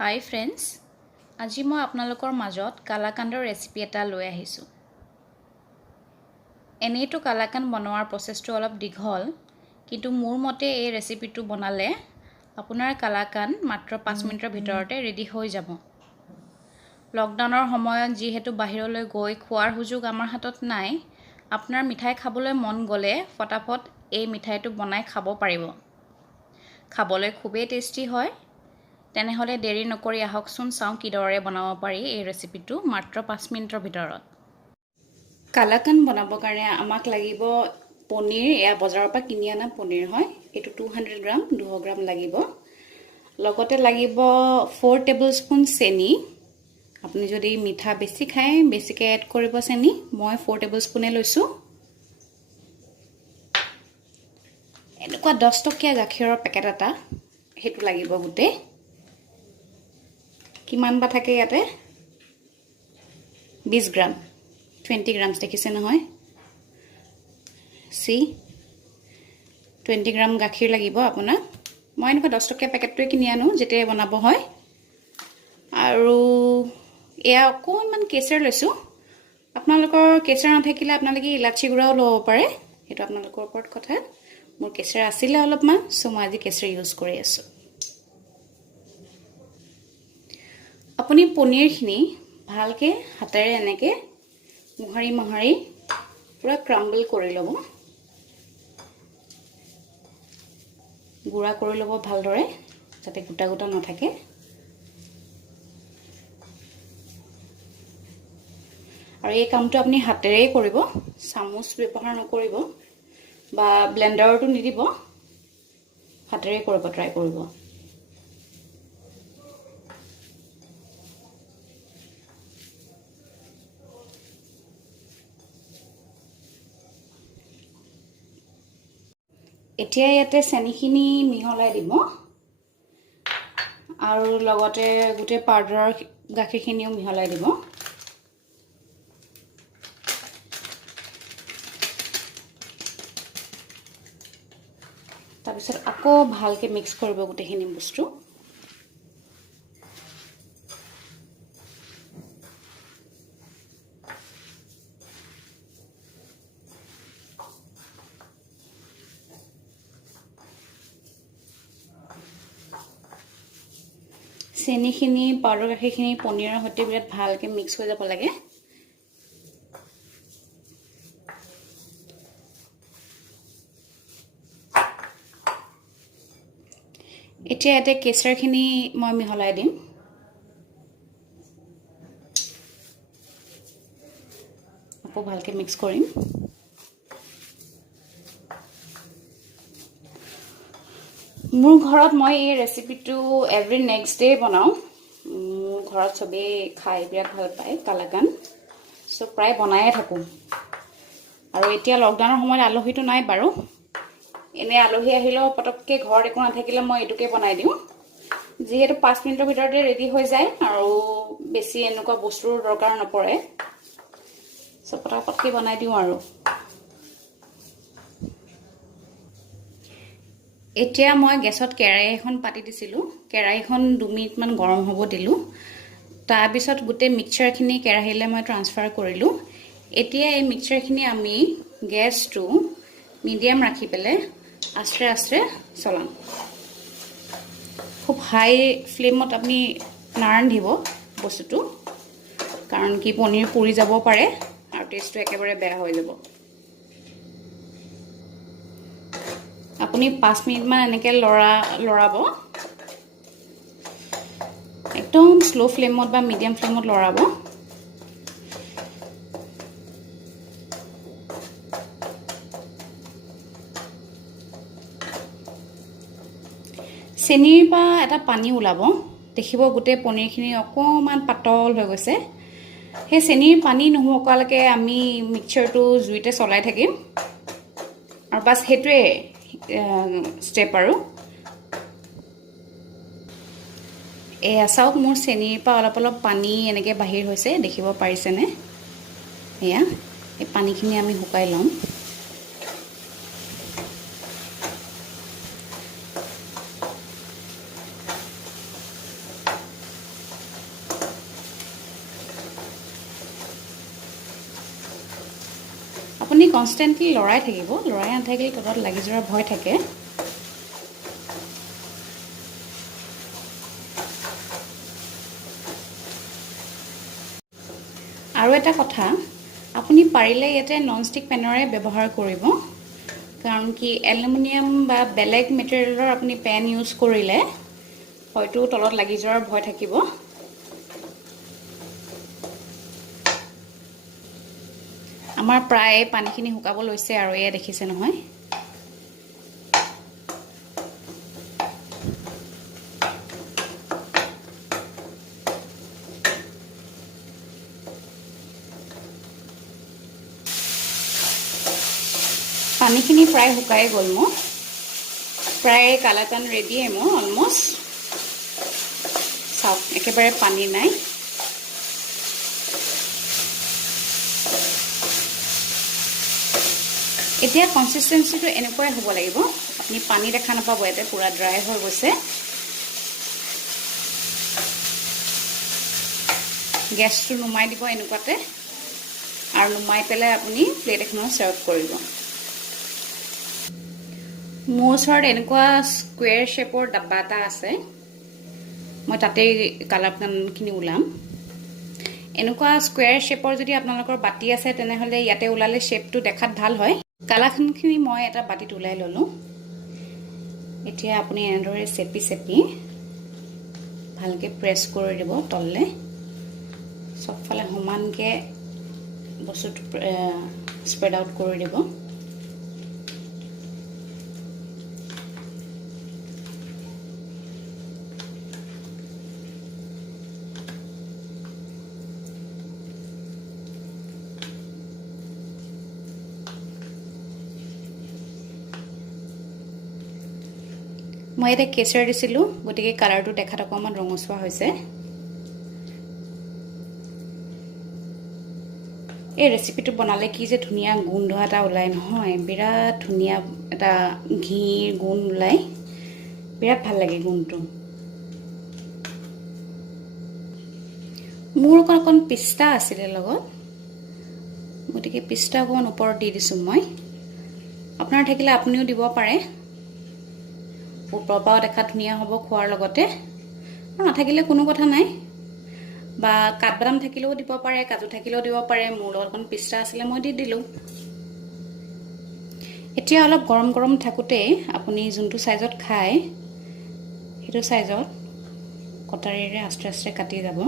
হাই friends, আজি মই আপোনালোকৰ মাজত কালাকান্দৰ ৰেচিপি এটা লৈ আহিছোঁ। এনেইতো কালাকান্দ বনোৱাৰ প্ৰচেছটো অলপ দীঘল, কিন্তু মোৰ মতে এই ৰেচিপিটো বনালে আপোনাৰ কালাকান্দ মাত্ৰ 5 মিনিটৰ ভিতৰতে ৰেডি হৈ যাব। লকডাউনৰ সময়ত যিহেতু বাহিৰলৈ গৈ খোৱাৰ সুযোগ আমাৰ হাতত নাই, আপোনাৰ মিঠাই খাবলৈ মন গ'লে ফটাফট এই মিঠাইটো বনাই খাব পাৰিব। খাবলৈ খুবেই টেষ্টি হয়। তেনেহ'লে দেৰি নকৰি আহকচোন চাওঁ কিদৰে বনাব পাৰি এই ৰেচিপিটো মাত্ৰ 5 মিনিটৰ ভিতৰত। কালাকান্দ বনাবৰ কাৰণে আমাক লাগিব পনীৰ। এয়া বজাৰৰ পৰা কিনি অনা পনীৰ হয়, এইটো 200 গ্ৰাম 200 গ্ৰাম লাগিব। লগতে লাগিব 4 টেবুল স্পুন চেনি। আপুনি যদি মিঠা বেছি খায় বেছিকৈ এড কৰিব চেনি। মই 4 টেবুল স্পুনে লৈছোঁ। এনেকুৱা 10 টকীয়া গাখীৰৰ পেকেট এটা, সেইটো লাগিব গোটেই। কিমান বা থাকে ইয়াতে? 20 গ্ৰাম, 20 গ্ৰামছ দেখিছে নহয়? 20 গ্ৰাম গাখীৰ লাগিব আপোনাক। মই এনেকুৱা 10 টকীয়া পেকেটটোৱে কিনি আনো যেতিয়াই বনাব হয়। আৰু এয়া অকণমান কেশৰ লৈছোঁ। আপোনালোকৰ কেশৰ নাথাকিলে আপোনালোকে ইলাচি গুড়াও ল'ব পাৰে, সেইটো আপোনালোকৰ ওপৰত কথা। মোৰ কেশৰ আছিলে অলপমান, চ' মই আজি কেশৰ ইউজ কৰি আছোঁ। আপুনি পনীৰখিনি ভালকৈ হাতেৰে এনেকৈ মোহাৰি মোহাৰি পূৰা ক্ৰাম্বল কৰি ল'ব, গুড়া কৰি ল'ব ভালদৰে যাতে গোটা গোটা নাথাকে। আৰু এই কামটো আপুনি হাতেৰেই কৰিব, চামুচ ব্যৱহাৰ নকৰিব বা ব্লেণ্ডাৰতো নিদিব, হাতেৰেই কৰিব ট্ৰাই কৰিব। এতিয়া ইয়াতে চেনিখিনি মিহলাই দিব আৰু লগতে গোটেই পাউডাৰৰ গাখীৰখিনিও মিহলাই দিব। তাৰপিছত আকৌ ভালকৈ মিক্স কৰিব গোটেইখিনি বস্তু। চেনিখিনি পাউডাৰ গাখীৰখিনি পনীৰৰ সৈতে বিৰাট ভালকৈ মিক্স হৈ যাব লাগে। এতিয়া ইয়াতে কেশৰখিনি মই মিহলাই দিম। আকৌ ভালকৈ মিক্স কৰিম। মোৰ ঘৰত মই এই ৰেচিপিটো এভৰি নেক্সট ডে বনাওঁ। মোৰ ঘৰত চবেই খাই বিৰাট ভাল পায় কালাকান্দ, চ' প্ৰায় বনায়ে থাকোঁ। আৰু এতিয়া লকডাউনৰ সময়ত আলহীটো নাই বাৰু, এনে আলহী আহিলেও পটককৈ ঘৰত একো নাথাকিলে মই এইটোকে বনাই দিওঁ, যিহেতু 5 মিনিটৰ ভিতৰতে ৰেডি হৈ যায় আৰু বেছি এনেকুৱা বস্তুৰ দৰকাৰ নপৰে, চ' পটককৈ বনাই দিওঁ আৰু। এতিয়া মই গেছত কেৰাহী এখন পাতি দিছিলোঁ। কেৰাহীখন 2 মিনিটমান গৰম হ'ব দিলোঁ। তাৰপিছত গোটেই মিক্সাৰখিনি কেৰাহীলৈ মই ট্ৰান্সফাৰ কৰিলোঁ। এতিয়া এই মিক্সাৰখিনি আমি গেছটো মিডিয়াম ৰাখি পেলাই আস্তে আস্তে চলাম। খুব হাই ফ্লেমত আপুনি নাৰান্ধিব বস্তুটো, কাৰণ কি পনীৰ পুৰি যাব পাৰে আৰু টেষ্টটো একেবাৰে বেয়া হৈ যাব। আপুনি 5 মিনিটমান এনেকৈ লৰাব, একদম শ্ল' ফ্লেমত বা মিডিয়াম ফ্লেমত লৰাব। চেনিৰ পৰা এটা পানী ওলাব, দেখিব গোটেই পনীৰখিনি অকণমান পাতল হৈ গৈছে। সেই চেনিৰ পানী নোহোৱালৈকে আমি মিক্সাৰটো জুইতে চলাই থাকিম আৰু বাছ সেইটোৱে ষ্টেপ আৰু। এয়া চাওক, মোৰ চেনিৰ পৰা অলপ অলপ পানী এনেকৈ বাহিৰ হৈছে, দেখিব পাৰিছেনে? এয়া এই পানীখিনি আমি শুকাই ল'ম। আপুনি কনষ্টেণ্টলি লৰাই থাকিব, লৰাই নাথাকিলে তলত লাগি যোৱাৰ ভয় থাকে। আৰু এটা কথা, আপুনি পাৰিলে ইয়াতে ননষ্টিক পেনৰে ব্যৱহাৰ কৰিব, কাৰণ কি এলুমিনিয়াম বা বেলেগ মেটেৰিয়েলৰ আপুনি পেন ইউজ কৰিলে হয়তো তলত লাগি যোৱাৰ ভয় থাকিব। আমাৰ প্ৰায় পানীখিনি শুকাব লৈছে আৰু এয়া দেখিছে নহয়। পানীখিনি প্ৰায় শুকাই গ'ল মোৰ, প্ৰায় কালাকান ৰেডিয়ে মোৰ অলমষ্ট। চাওক একেবাৰে পানী নাই। এতিয়া কনচিষ্টেঞ্চিটো এনেকুৱাই হ'ব লাগিব, আপুনি পানী দেখা নাপাব, ইয়াতে পুৰা ড্ৰাই হৈ গৈছে। গেছটো নুমাই দিব এনেকুৱাতে, আৰু নুমাই পেলাই আপুনি প্লেট এখনত ছাৰ্ভ কৰিব। মোৰ ওচৰত এনেকুৱা স্কুৱেৰ শ্বেপৰ ডাব্বা এটা আছে, মই তাতেই কালাকানখিনি ওলাম। এনেকুৱা স্কুৱেৰ শ্বেপৰ যদি আপোনালোকৰ বাতি আছে তেনেহ'লে ইয়াতে ওলালে শ্বেপটো দেখাত ভাল হয়। কালাকানখিনি মই এটা বাতিত ওলাই ল'লোঁ। এতিয়া আপুনি এনেদৰে চেপি চেপি ভালকৈ প্ৰেছ কৰি দিব তললৈ, চবফালে সমানকৈ বস্তুটো স্প্ৰেড আউট কৰি দিব। মই ইয়াতে কেশৰ দিছিলোঁ, গতিকে কালাৰটো দেখাত অকণমান ৰঙচুৱা হৈছে। এই ৰেচিপিটো বনালে কি যে ধুনীয়া গোন্ধ এটা ওলায় নহয়, বিৰাট ধুনীয়া এটা ঘিৰ গোন্ধ ওলায়, বিৰাট ভাল লাগে গোন্ধটো। মোৰ অকণ পিস্তা আছিলে লগত, গতিকে পিস্তা অকণমান ওপৰত দি দিছোঁ মই। আপোনাৰ থাকিলে আপুনিও দিব পাৰে, ওপৰৰ পৰাও দেখা ধুনীয়া হ'ব খোৱাৰ লগতে, আৰু নাথাকিলে কোনো কথা নাই। বা কাঠবাদাম থাকিলেও দিব পাৰে, কাজু থাকিলেও দিব পাৰে। মোৰ লগত অকণ পিস্তা আছিলে, মই দি দিলোঁ। এতিয়া অলপ গৰম গৰম থাকোঁতেই আপুনি যোনটো চাইজত খায় সেইটো চাইজত কটাৰীৰে আস্তে আস্তে কাটি যাব।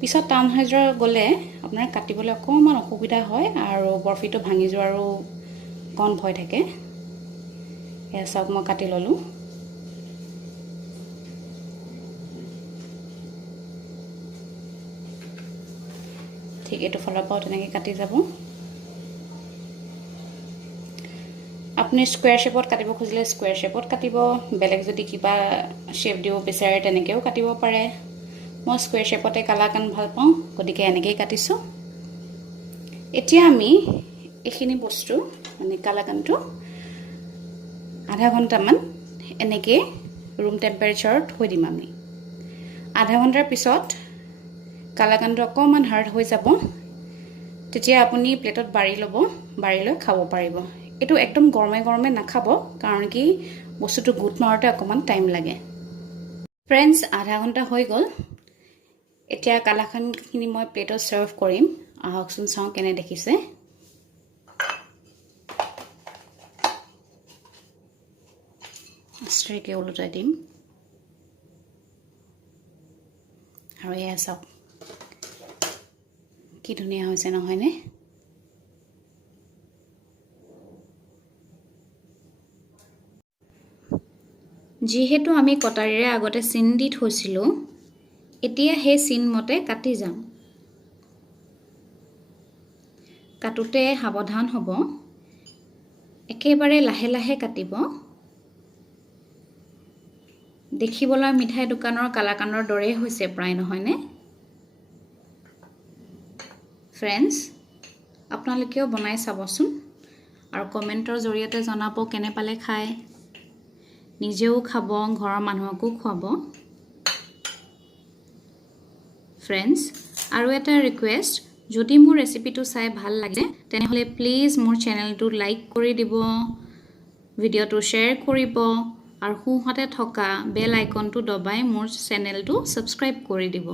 পিছত টান হৈ যোৱা গ'লে আপোনাৰ কাটিবলৈ অকণমান অসুবিধা হয়, আৰু বৰফিটো ভাঙি যোৱাৰো অকণ ভয় থাকে। এয়া চাওক মই কাটি ল'লোঁ। ঠিক এইটো ফালৰ পৰাও তেনেকৈ কাটি যাব। আপুনি স্কুৱেৰ শ্বেপত কাটিব খুজিলে স্কুৱেৰ শ্বেপত কাটিব, বেলেগ যদি কিবা শ্বেপ দিব বিচাৰে তেনেকৈও কাটিব পাৰে। মই স্কুৱেৰ শ্বেপতে কালাকান ভাল পাওঁ, গতিকে এনেকৈয়ে কাটিছোঁ। এতিয়া আমি এইখিনি বস্তু মানে কালাকানটো আধা ঘণ্টামান এনেকৈ ৰুম টেম্পাৰেচাৰত থৈ দিম আমি। আধা ঘণ্টাৰ পিছত কালাকানটো অকণমান হাৰ্ড হৈ যাব, তেতিয়া আপুনি প্লেটত বাঢ়ি ল'ব, বাঢ়ি লৈ খাব পাৰিব। এইটো একদম গৰমে গৰমে নাখাব, কাৰণ কি বস্তুটো গোট মাৰোঁতে অকণমান টাইম লাগে। ফ্ৰেণ্ডছ, আধা ঘণ্টা হৈ গ'ল। এতিয়া কালাকানখিনি মই প্লেটত ছাৰ্ভ কৰিম। আহকচোন চাওঁ কেনে দেখিছে। আস্তেকৈ ওলোটাই দিম, আৰু এয়া চাওক কি ধুনীয়া হৈছে নহয়নে? যিহেতু আমি কটাৰীৰে আগতে চিন দি থৈছিলোঁ, এতিয়া সেই চিন মতে কাটি যাম। কাটোতে সাৱধান হ'ব, একেবাৰে লাহে লাহে কাটিব। দেখিবলৈ মিঠাই দোকানৰ কালাকানৰ দৰেই হৈছে প্ৰায়, নহয়নে? ফ্ৰেণ্ডছ, আপোনালোকেও বনাই চাবচোন, আৰু কমেণ্টৰ জৰিয়তে জনাব কেনে পালে খায়। নিজেও খাব, ঘৰৰ মানুহকো খুৱাব। ফ্ৰেণ্ডছ, আৰু এটা ৰিকুৱেষ্ট, যদি মোৰ ৰেচিপিটো চাই ভাল লাগে তেনেহ'লে প্লিজ মোৰ চেনেলটো লাইক কৰি দিব, ভিডিঅ'টো শ্বেয়াৰ কৰিব আৰু সোঁহাতে থকা বেল আইকনটো দবাই মোৰ চেনেলটো ছাবস্ক্ৰাইব কৰি দিব।